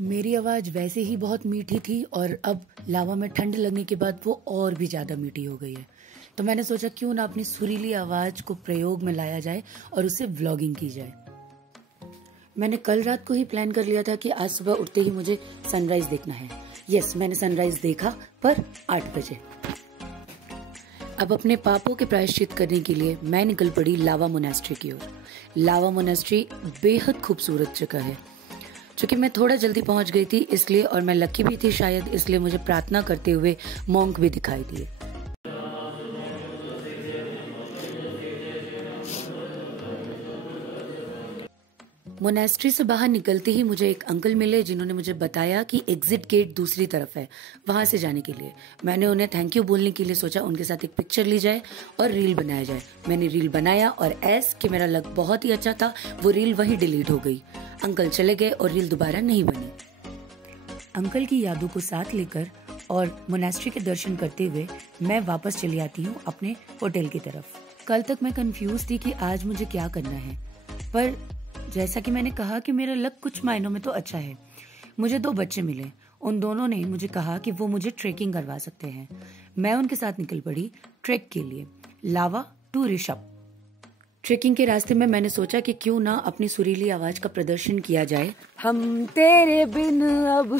मेरी आवाज वैसे ही बहुत मीठी थी और अब लावा में ठंड लगने के बाद वो और भी ज्यादा मीठी हो गई है। तो मैंने सोचा क्यों ना अपनी सुरीली आवाज को प्रयोग में लाया जाए और उससे व्लॉगिंग की जाए। मैंने कल रात को ही प्लान कर लिया था कि आज सुबह उठते ही मुझे सनराइज देखना है। यस, मैंने सनराइज देखा, पर 8 बजे। अब अपने पापों के प्रायश्चित करने के लिए मैं निकल पड़ी लावा मोनेस्ट्री की ओर। लावा मोनेस्ट्री बेहद खूबसूरत जगह है। चूंकि मैं थोड़ा जल्दी पहुंच गई थी इसलिए, और मैं लकी भी थी शायद इसलिए, मुझे प्रार्थना करते हुए मॉन्क भी दिखाई दिए। मोनेस्ट्री से बाहर निकलते ही मुझे एक अंकल मिले जिन्होंने मुझे बताया कि एग्जिट गेट दूसरी तरफ है, वहां से जाने के लिए। मैंने उन्हें थैंक यू बोलने के लिए सोचा उनके साथ एक पिक्चर ली जाए और रील बनाया जाए। मैंने रील बनाया और ऐस कि मेरा लक बहुत ही अच्छा था, वो रील वहीं डिलीट हो गई। अंकल चले गए और रील दोबारा नहीं बनी। अंकल की यादों को साथ लेकर और मोनेस्ट्री के दर्शन करते हुए मैं वापस चली आती हूँ अपने होटल की तरफ। कल तक मैं कंफ्यूज थी कि आज मुझे क्या करना है, पर जैसा कि मैंने कहा कि मेरा लक कुछ मायनों में तो अच्छा है। मुझे 2 बच्चे मिले, उन दोनों ने मुझे कहा कि वो मुझे ट्रेकिंग करवा सकते हैं। मैं उनके साथ निकल पड़ी ट्रेक के लिए, लावा टू ऋषभ। ट्रेकिंग के रास्ते में मैंने सोचा कि क्यों ना अपनी सुरीली आवाज का प्रदर्शन किया जाए। हम तेरे बिन अब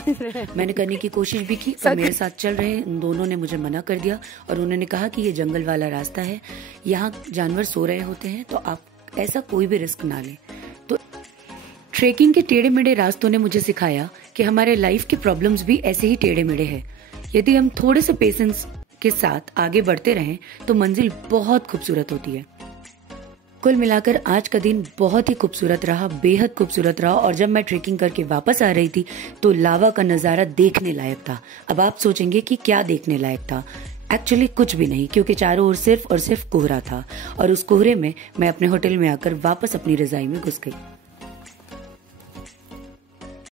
मैंने करने की कोशिश भी की, पर मेरे साथ चल रहे उन दोनों ने मुझे मना कर दिया और उन्होंने कहा कि ये जंगल वाला रास्ता है, यहाँ जानवर सो रहे होते हैं, तो आप ऐसा कोई भी रिस्क ना लें। तो ट्रेकिंग के टेढ़े मेढ़े रास्तों ने मुझे सिखाया कि हमारे लाइफ के प्रॉब्लम्स भी ऐसे ही टेढ़े मेढ़े हैं। यदि हम थोड़े से पेशेंस के साथ आगे बढ़ते रहें तो मंजिल बहुत खूबसूरत होती है। कुल मिलाकर आज का दिन बहुत ही खूबसूरत रहा, बेहद खूबसूरत रहा। और जब मैं ट्रेकिंग करके वापस आ रही थी तो लावा का नजारा देखने लायक था। अब आप सोचेंगे कि क्या देखने लायक था? एक्चुअली कुछ भी नहीं, क्योंकि चारों ओर सिर्फ और सिर्फ कोहरा था और उस कोहरे में मैं अपने होटल में आकर वापस अपनी रजाई में घुस गई।